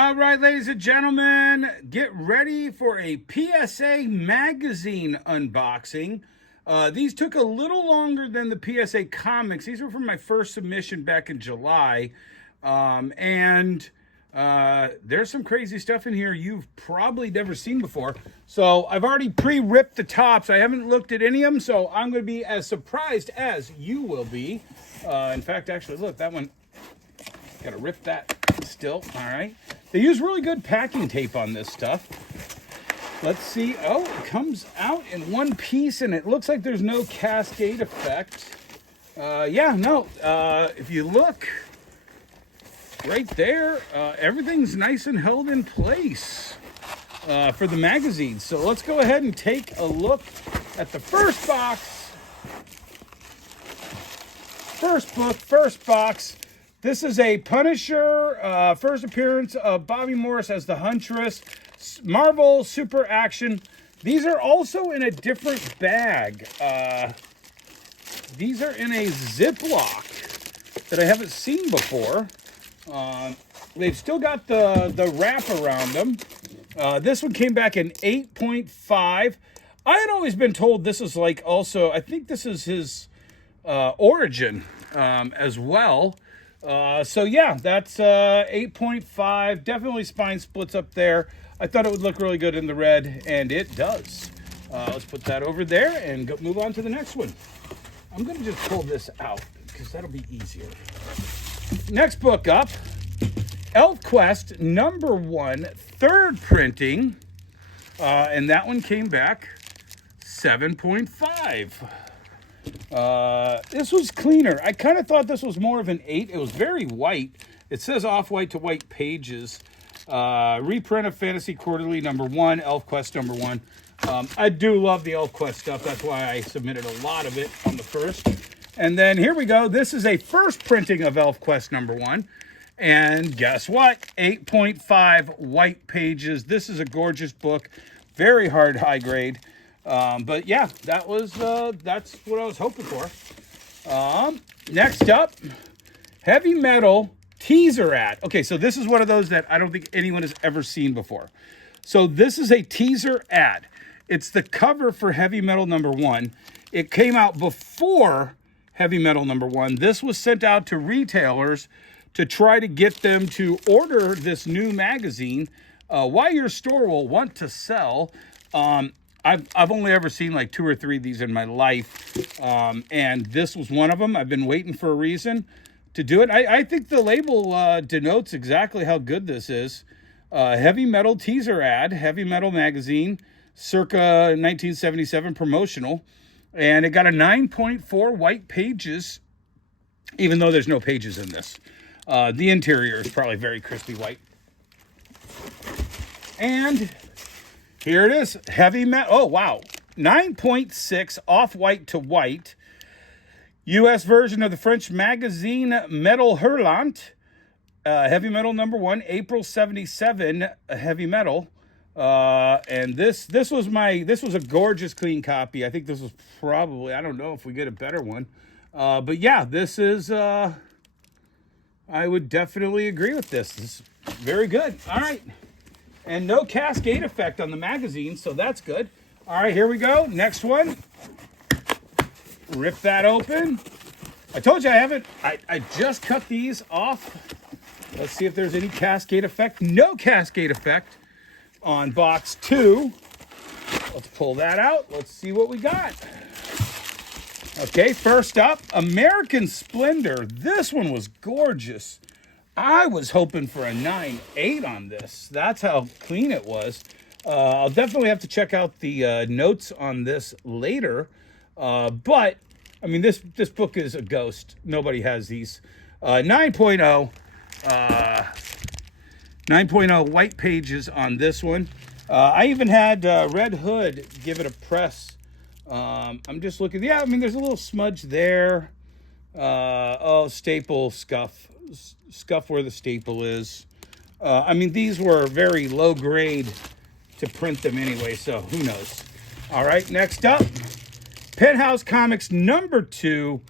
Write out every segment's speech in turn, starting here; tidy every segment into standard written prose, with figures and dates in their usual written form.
All right, ladies and gentlemen, get ready for a PSA magazine unboxing. These took a little longer than the PSA comics. These were from my first submission back in July. There's some crazy stuff in here you've probably never seen before. So I've already pre-ripped the tops. I haven't looked at any of them, so I'm going to be as surprised as you will be. In fact, actually, look, that one, got to rip that still. All right. They use really good packing tape on this stuff. Let's see. Oh, it comes out in one piece, and it looks like there's no cascade effect. If you look right there, everything's nice and held in place for the magazine. So let's go ahead and take a look at the first box. First book, first box. This is a Punisher, first appearance of Bobby Morris as the Huntress, Marvel Super Action. These are also in a different bag. These are in a Ziploc that I haven't seen before. They've still got the wrap around them. This one came back in 8.5. I had always been told this is like also, I think this is his origin as well. That's 8.5. Definitely spine splits up there. I thought it would look really good in the red, and it does. Let's put that over there and move on to the next one. I'm going to just pull this out because that'll be easier. Next book up, ElfQuest #1, third printing, and that one came back 7.5. This was cleaner. I kind of thought this was more of an 8. It was very white. It says off-white to white pages. Reprint of Fantasy Quarterly #1, ElfQuest #1. I do love the ElfQuest stuff. That's why I submitted a lot of it on the first. And then here we go. This is a first printing of ElfQuest #1. And guess what? 8.5 white pages. This is a gorgeous book. Very hard, high grade. But yeah, that's what I was hoping for. Next up, Heavy Metal teaser ad. Okay, so this is one of those that I don't think anyone has ever seen before. So this is a teaser ad. It's the cover for Heavy Metal #1. It came out before Heavy Metal #1. This was sent out to retailers to try to get them to order this new magazine. Why your store will want to sell. I've only ever seen like 2 or 3 of these in my life, and this was one of them. I've been waiting for a reason to do it. I think the label denotes exactly how good this is. Heavy Metal teaser ad, Heavy Metal magazine, circa 1977 promotional, and it got a 9.4 white pages, even though there's no pages in this. The interior is probably very crispy white. And here it is, Heavy Metal. Oh, wow. 9.6 off-white to white. U.S. version of the French magazine Metal Hurlant. Heavy Metal #1, April 77, Heavy Metal. And this was a gorgeous clean copy. I think this was probably, I don't know if we get a better one. But yeah, this is, I would definitely agree with this. This is very good. All right. And no cascade effect on the magazine, so that's good. All right, here we go. Next one. Rip that open. I told you I just cut these off. Let's see if there's any cascade effect. No cascade effect on box 2. Let's pull that out. Let's see what we got. Okay, first up, American Splendor. This one was gorgeous. I was hoping for a 9.8 on this. That's how clean it was. I'll definitely have to check out the notes on this later. But, I mean, this book is a ghost. Nobody has these. 9.0. 9.0 white pages on this one. I even had Red Hood give it a press. I'm just looking. Yeah, I mean, there's a little smudge there. Staple scuff where the staple is. I mean, these were very low grade to print them anyway, so who knows. All right, next up, Penthouse Comics #2,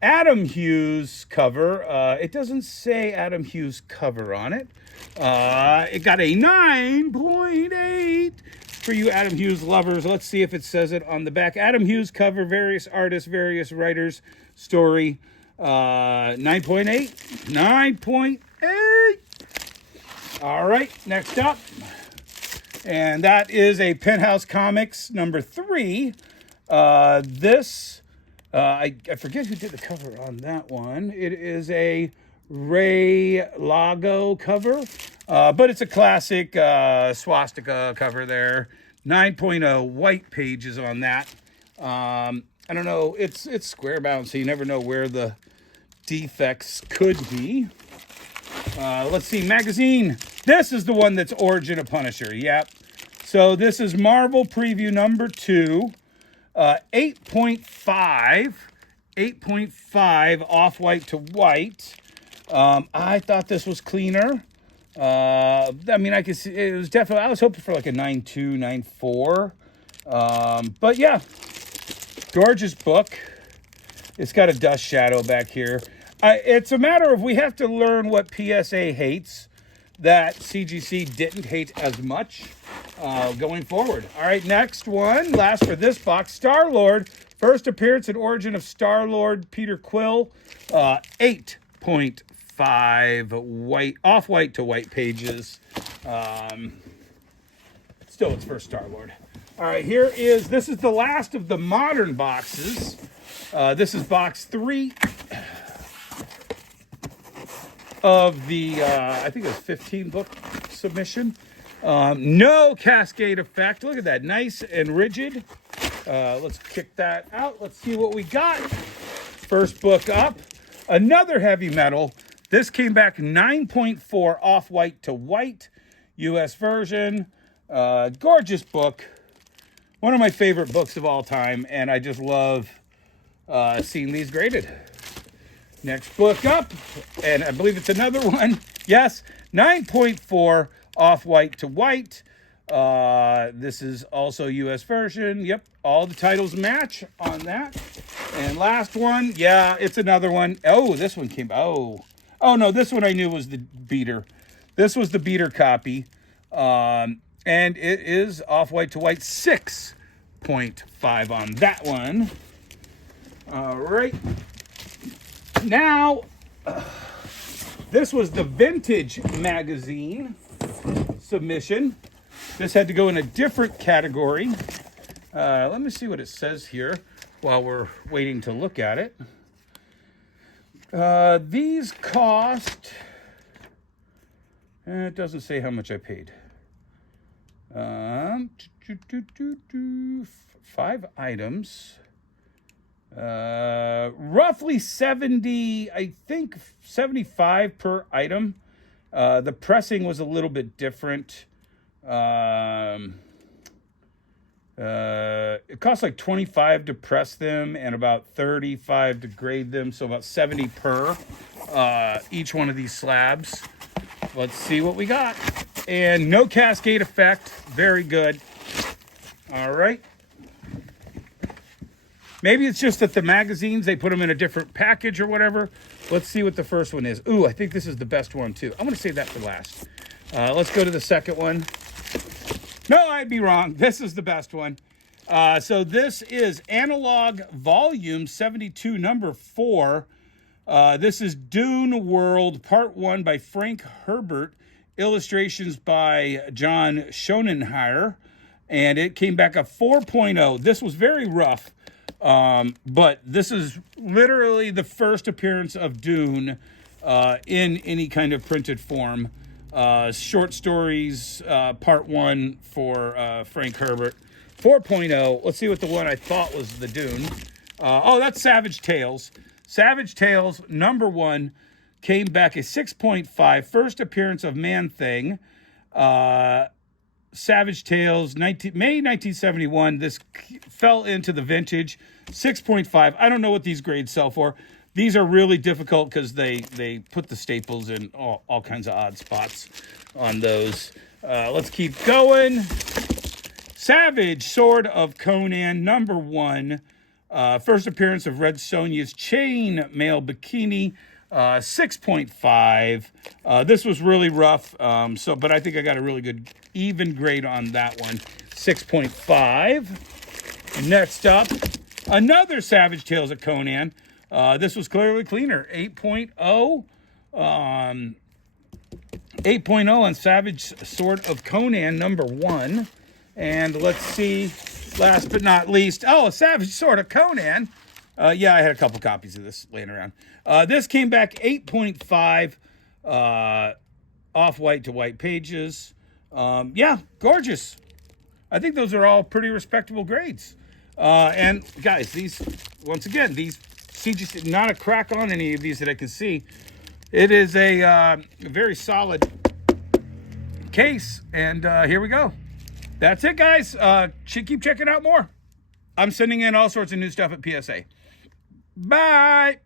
Adam Hughes cover. It doesn't say Adam Hughes cover on it. It got a 9.8 for you Adam Hughes lovers. Let's see if it says it on the back. Adam Hughes cover, various artists, various writers, story. 9.8. 9.8. All right, next up. And that is a Penthouse Comics number 3. I forget who did the cover on that one. It is a Ray Lago cover, but it's a classic swastika cover there. 9.0 white pages on that. I don't know. It's square bound, so you never know where the defects could be. Let's see, magazine. This is the one that's Origin of Punisher. Yep. So this is Marvel Preview number 2. 8.5. 8.5 off-white to white. I thought this was cleaner. I mean, I could see it was definitely, I was hoping for like a 9.2, 9.4. But yeah, gorgeous book. It's got a dust shadow back here. It's a matter of we have to learn what PSA hates that CGC didn't hate as much going forward. All right, next one, last for this box, Star-Lord. First appearance and origin of Star-Lord, Peter Quill. 8.5 white, off-white to white pages. Still, it's first Star-Lord. All right, this is the last of the modern boxes. This is box 3 of the, I think it was 15 book submission. No cascade effect. Look at that, nice and rigid. Let's kick that out. Let's see what we got. First book up, another heavy metal. This came back 9.4 off-white to white, US version. Gorgeous book. One of my favorite books of all time, and I just love seeing these graded. Next book up, and I believe it's another one. Yes, 9.4 off-white to white. This is also US version. Yep, all the titles match on that. And last one, yeah, it's another one. Oh, this one came, oh no, this one I knew was the beater. This was the beater copy. And it is off-white to white, 6.5 on that one. All right. Now, this was the vintage magazine submission. This had to go in a different category. Let me see what it says here while we're waiting to look at it. These cost, it doesn't say how much I paid. 5 items. Roughly 70, I think 75 per item. The pressing was a little bit different. It costs like 25 to press them and about 35 to grade them. So about 70 per each one of these slabs. Let's see what we got. And no cascade effect. Very good. All right. Maybe it's just that the magazines, they put them in a different package or whatever. Let's see what the first one is. Ooh, I think this is the best one too. I'm going to save that for last. Let's go to the second one. No, I'd be wrong. This is the best one. So this is Analog Volume 72, number 4. This is Dune World, Part 1 by Frank Herbert. Illustrations by John Schonenheier. And it came back a 4.0. This was very rough. But this is literally the first appearance of Dune in any kind of printed form. Short stories, part 1 for Frank Herbert. 4.0. Let's see what the one I thought was the Dune. Oh, that's Savage Tales. Savage Tales, number 1, came back a 6.5. First appearance of Man-Thing. Savage Tales, May 1971. This fell into the vintage. 6.5. I don't know what these grades sell for. These are really difficult because they put the staples in all kinds of odd spots on those. Let's keep going. Savage, Sword of Conan, number 1. First appearance of Red Sonja's chain mail bikini. 6.5. This was really rough, but I think I got a really good even grade on that one. 6.5. Next up, another Savage Tales of Conan. This was clearly cleaner. 8.0. 8.0 on Savage Sword of Conan #1. And let's see, last but not least, a Savage Sword of Conan. Yeah, I had a couple copies of this laying around. This came back 8.5, off-white to white pages. Yeah, gorgeous. I think those are all pretty respectable grades. And guys, these, once again, these, see, just not a crack on any of these that I can see. It is a very solid case, and here we go. That's it, guys. Keep checking out more. I'm sending in all sorts of new stuff at PSA. Bye.